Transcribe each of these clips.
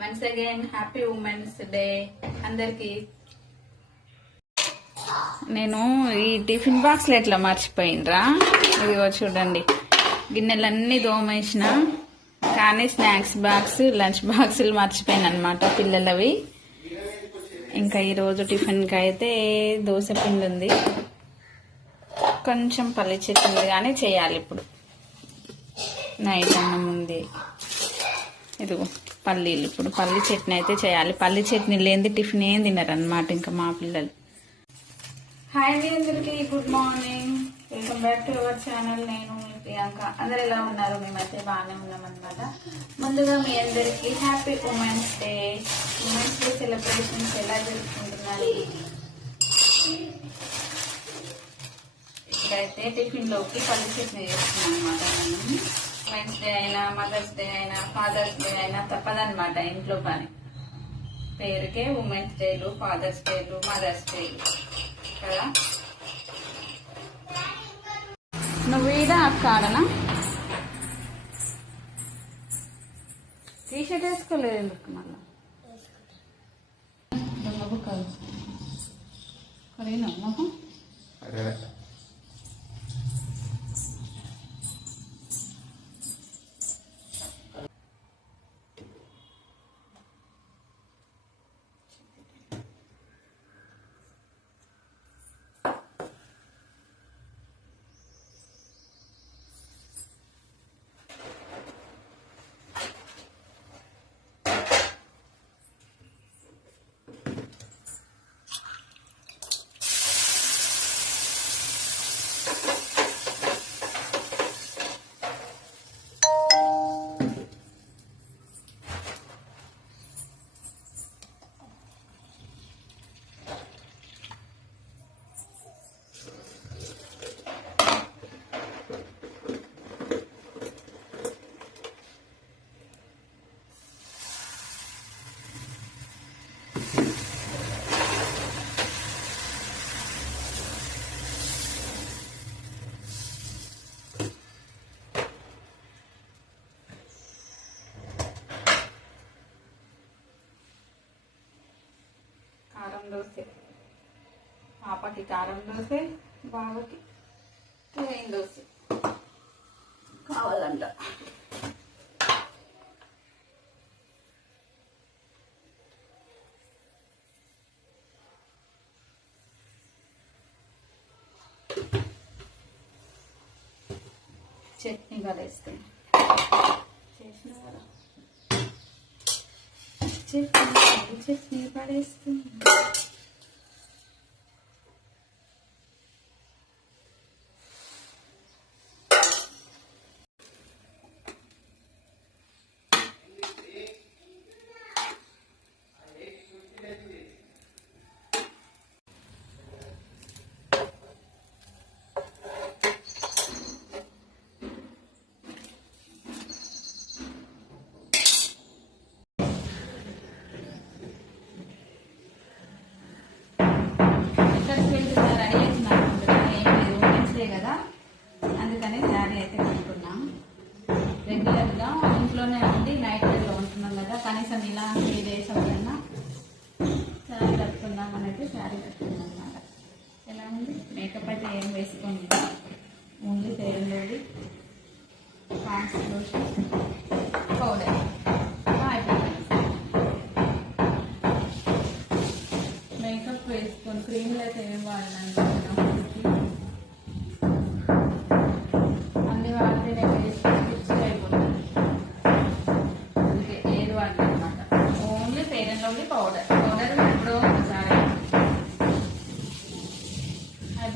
Once again happy women's day అందరికి. నేను ఈ టిఫిన్ బాక్స్లు ఎట్లా మర్చిపోయినరా ఇదిగో చూడండి. గిన్నెలన్నీ దోమేసిన కానీ స్నాక్స్ బాక్స్ లంచ్ బాక్సులు మర్చిపోయాను అనమాట పిల్లలవి. ఇంకా ఈరోజు టిఫిన్కి అయితే దోశ పిండి ఉంది. కొంచెం పల్లి చట్నీ కానీ చేయాలి ఇప్పుడు. నైట్ అన్నం ఉంది. ఇదిగో. పల్లీలు. ఇప్పుడు పల్లి చట్నీ అయితే చేయాలి. పల్లి చట్నీ లేనిది టిఫిన్ ఏం తినరు అనమాట ఇంకా మా పిల్లలు. హాయ్ అండి అందరికి good morning. Welcome back to our channel. నేను మీ ప్రియాంక. అందరు ఎలా ఉన్నారు? మేమైతే బాగానే ఉన్నామన్నమాట. ముందుగా మీ అందరికి happy women's day. Women's day celebrations ఎలా జరుపుకుంటున్నారు? ఇక్కడైతే టిఫిన్లోకి పల్లి చట్నీ చేస్తున్నాను అనమాట నేను ఉమెన్స్ డే అయినా మదర్స్ డే అయినా ఫాదర్స్ డే అయినా తప్పదనమాట ఇంట్లో పని. పేరుకే ఉమెన్స్ డేలు ఫాదర్స్ డేలు మదర్స్ డేలు కదా? నువ్వు ఈడ అక్క ఆడనా? టీషర్ట్ వేసుకోలేదు ఎందుకు మళ్ళా? దొంగ బుక్కలు కొరేనా మొహం దోశ పాపకి కారం దోశ బావకి ప్లెయిన్ దోశ కావాలంట చట్నీ చేసిన కదా చట్నీ చట్నీ పడేస్తుంది ఎక్కడికి వెళ్తున్నా రెడీ అవుతున్నారు ఏం లేదు ఉమెన్స్ డే కదా అందుకని శారీ అయితే కట్టుకున్నాం రెగ్యులర్గా ఇంట్లోనే ఉండి నైట్ వేర్లో ఉంటున్నాం కదా కనీసం ఇలా త్రీ డేస్ అవుతున్నా శారీ కట్టుకుందాం అనేది శారీ కట్టుకున్నాం అనమాట ఎలా ఉంది? మేకప్ అయితే ఏం వేసుకోండి ఓన్లీ తేలిలోది ఫ్యాన్స్ లోషన్ పౌడర్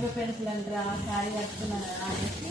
మైక్రో పెన్సిల్ అంటారా శారీ కట్టుకున్నాను కదా అనేసి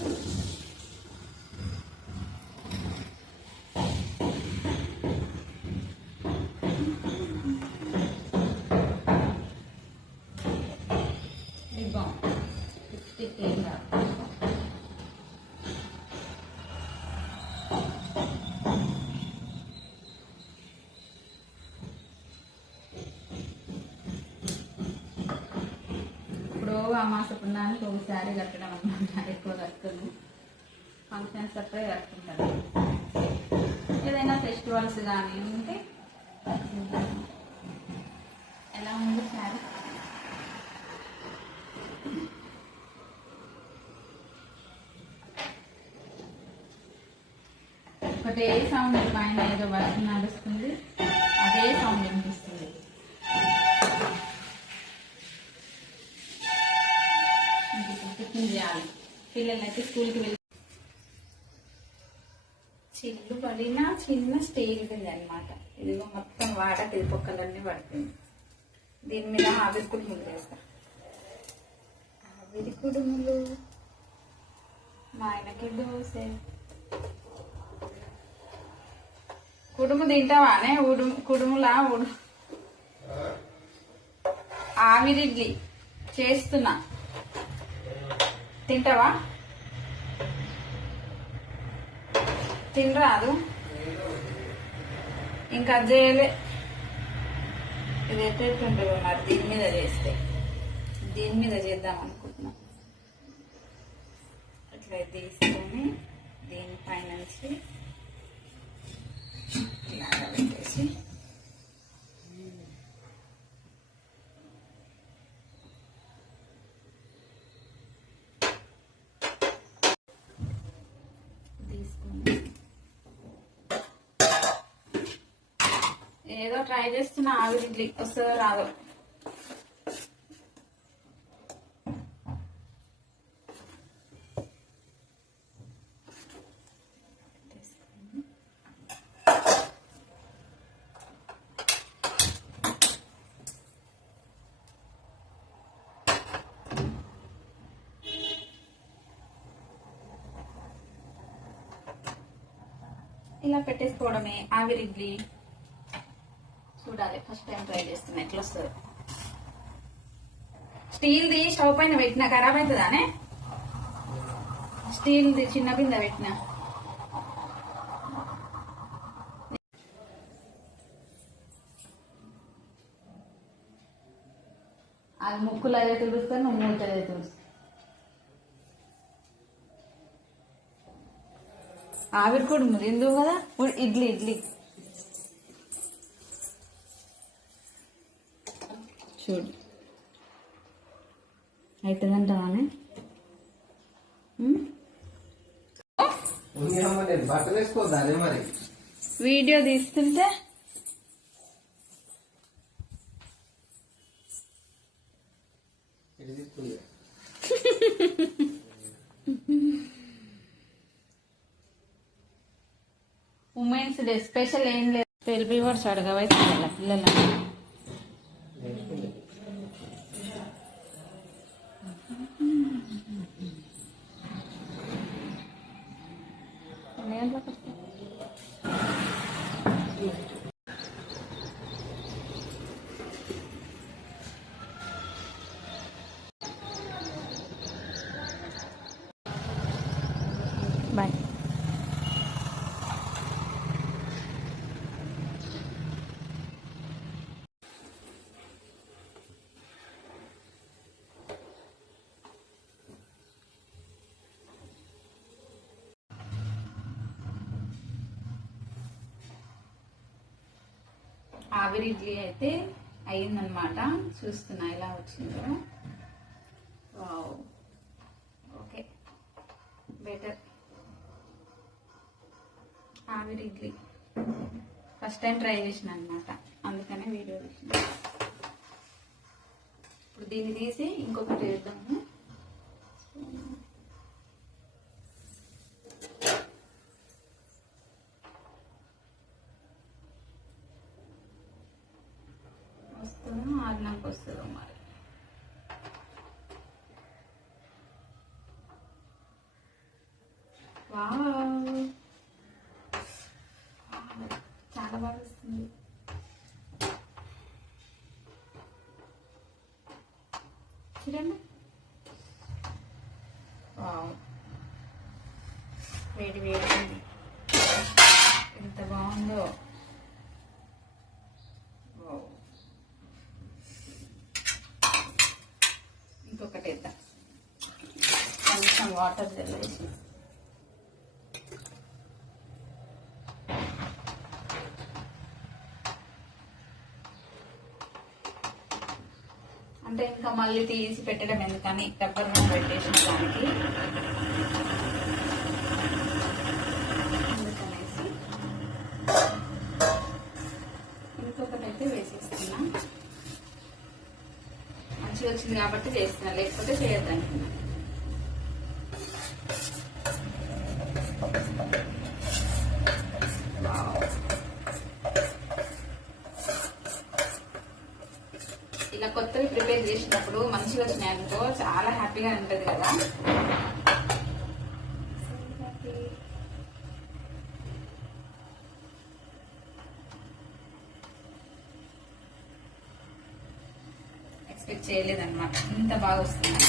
ఇది ఒక శారీ కట్టడం అనమాట ఎక్కువ కట్టుకుని. ఫంక్షన్స్ అప్పుడే కట్టుకుంటాను. ఏదైనా ఫెస్టివల్స్ కానీ ఉంటే ఎలా ఉంది సారీ ఒకటే సౌండ్ పైన ఏదో వర్క్ నడుస్తుంది. అదే సౌండ్ అయితే స్కూల్కి వెళ్ళి చిల్లు పడిన చిన్న స్టీల్ ఉంది అనమాట ఇదిగో మొత్తం వాడ తిరుపక్కలన్నీ పడుతుంది దీని మీద ఆవిరి కుడుములు వేస్తా. ఆవిరి కుడుములు మా ఆయనకి దోశ. కుడుము తింటావానే ఉడు కుడుములా ఉడు. ఆవిరి ఇడ్లీ చేస్తున్నా. తింటావా? తినరాదు. ఇంకా అది చేయలే ఇది ఎట్టేటుంటుందో మరి దీని మీద చేస్తే. దీని మీద చేద్దాం అనుకుంటున్నాం. అట్లా తీసుకొని దీనిపైన నుంచి ఏదో ట్రై చేస్తున్నా ఆవిరి ఇడ్లీ వస్తుందో రాదో. ఇలా పెట్టేసుకోవడమే ఆవిరి ఇడ్లీ చూడాలి ఫస్ట్ టైం ట్రై చేస్తున్నా. ఎట్లా వస్తుంది. స్టీల్ది స్టవ్ పైన పెట్టిన ఖరాబ్ అవుతుందానే స్టీల్ది చిన్న బిందె పెట్టిన. అది ముక్కులు అదే తుడుస్తా నువ్వు మూత అదే తుడుస్తా. ఆవిరి కూడా ఉంది. ఎందుకు కదా? ఇడ్లీ ఇడ్లీ. చూడు. అవుతుందంటావానే వీడియో తీస్తుంటే? ఉమెన్స్ డే స్పెషల్ ఏం లేదు. తెలిపి వర్డ్స్ అడగవైతే పిల్లలు Mm-hmm. ఆవిరి ఇడ్లీ అయితే అయిందనమాట చూస్తున్నా ఎలా వచ్చిందో. వావ్. ఓకే. బెటర్. ఆవిరి ఇడ్లీ ఫస్ట్ టైం ట్రై చేసిన అనమాట అందుకనే వీడియో తీసిన. ఇప్పుడు దీన్ని తీసి ఇంకొకటి వేద్దాము వస్తుందో ఆరినాక వస్తుందో మరి వావ్ వాటర్ చల్లేసి అంటే ఇంకా మళ్ళీ తీసి పెట్టడం ఎందుకని పెప్పర్ పెట్టేసిన దానికి. మంచిగా వచ్చింది కాబట్టి చేస్తున్నా లేకపోతే చేయొద్దు అనుకున్నాను చేసినప్పుడు మంచిగా వచ్చినాయనుకో చాలా హ్యాపీగా ఉంటుంది కదా. ఎక్స్పెక్ట్ చేయలేదన్నమాట. ఇంత బాగా వస్తుంది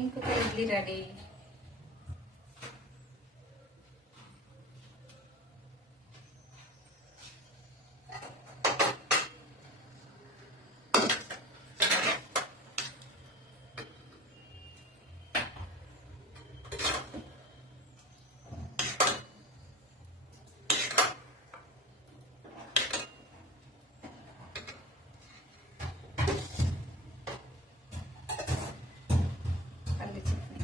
ఇంకొక ఇడ్లీ రెడీ పల్లి చట్నీ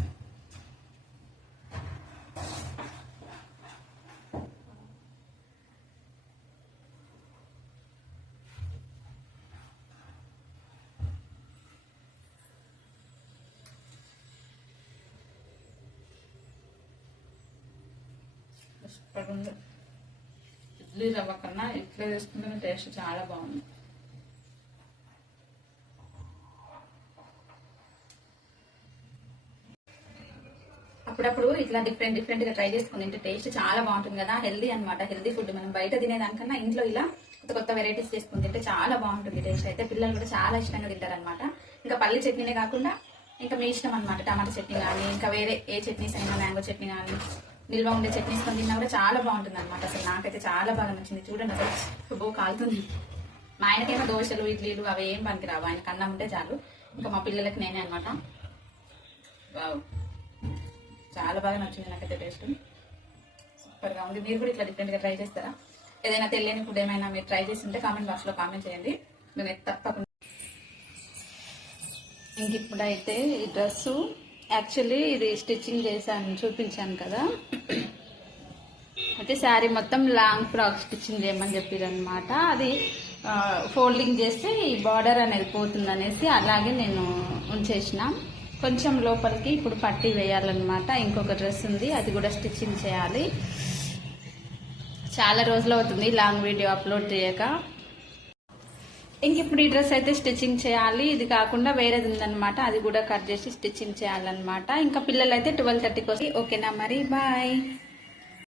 సూపర్ ఉంది ఇడ్లీ రవ్వ కన్నా ఇట్లా చేసుకుంటే టేస్ట్ చాలా బాగుంది. అప్పుడప్పుడు ఇట్లా డిఫరెంట్ డిఫరెంట్గా ట్రై చేసుకుని తింటే టేస్ట్ చాలా బాగుంటుంది కదా హెల్దీ అన్నమాట. హెల్దీ ఫుడ్ మనం బయట తినేదానికన్నా ఇంట్లో ఇలా కొత్త కొత్త వెరైటీస్ చేసుకుని తింటే చాలా బాగుంటుంది టేస్ట్ అయితే. పిల్లలు కూడా చాలా ఇష్టంగా తింటారనమాట ఇంకా పల్లి చట్నీనే కాకుండా ఇంకా మీ ఇష్టం అనమాట టమాటా చట్నీ కానీ ఇంకా వేరే ఏ చట్నీస్ అయినా మ్యాంగో చట్నీ కానీ నిల్వ ఉండే చట్నీస్ తిన్నా కూడా చాలా బాగుంటుంది అనమాట అసలు నాకైతే చాలా బాగా నచ్చింది. చూడండి అసలు. బో కాలుతుంది. మా ఆయనకేమో దోశలు ఇడ్లీలు అవి ఏం పనికిరావు. ఆయనకు అన్నం ఉంటే చాలు. ఇంకా మా పిల్లలకి నేనే అనమాట చాలా బాగా నచ్చింది నాకైతే టేస్ట్. సూపర్గా ఉంది. మీరు కూడా ఇట్లా డిఫరెంట్గా ట్రై చేస్తారా? ఏదైనా తెలియని ఫుడ్ ఏమైనా మీరు ట్రై చేసి ఉంటే కామెంట్ బాక్స్లో కామెంట్ చేయండి. మేము తప్పకుండా. ఇంక ఇప్పుడైతే ఈ డ్రెస్సు యాక్చువల్లీ ఇది స్టిచ్చింగ్ చేశాను చూపించాను కదా. అయితే శారీ మొత్తం లాంగ్ ఫ్రాక్ స్టిచ్చింగ్ చేయమని చెప్పారనమాట అది ఫోల్డింగ్ చేస్తే ఈ బార్డర్ అనేది పోతుంది అనేసి అలాగే నేను ఉంచేసిన. కొంచెం లోపలికి ఇప్పుడు పట్టీ వేయాలన్నమాట. ఇంకొక డ్రెస్ ఉంది అది కూడా స్టిచ్చింగ్ చేయాలి. చాలా రోజులు అవుతుంది లాంగ్ వీడియో అప్లోడ్ చేయక. ఇంక ఇప్పుడు ఈ డ్రెస్ అయితే స్టిచ్చింగ్ చేయాలి. ఇది కాకుండా వేరేది ఉందన్నమాట. అది కూడా కట్ చేసి స్టిచ్చింగ్ చేయాలన్నమాట. ఇంకా పిల్లలు అయితే ట్వెల్వ్ థర్టీకి వస్తే ఓకేనా మరి? బాయ్.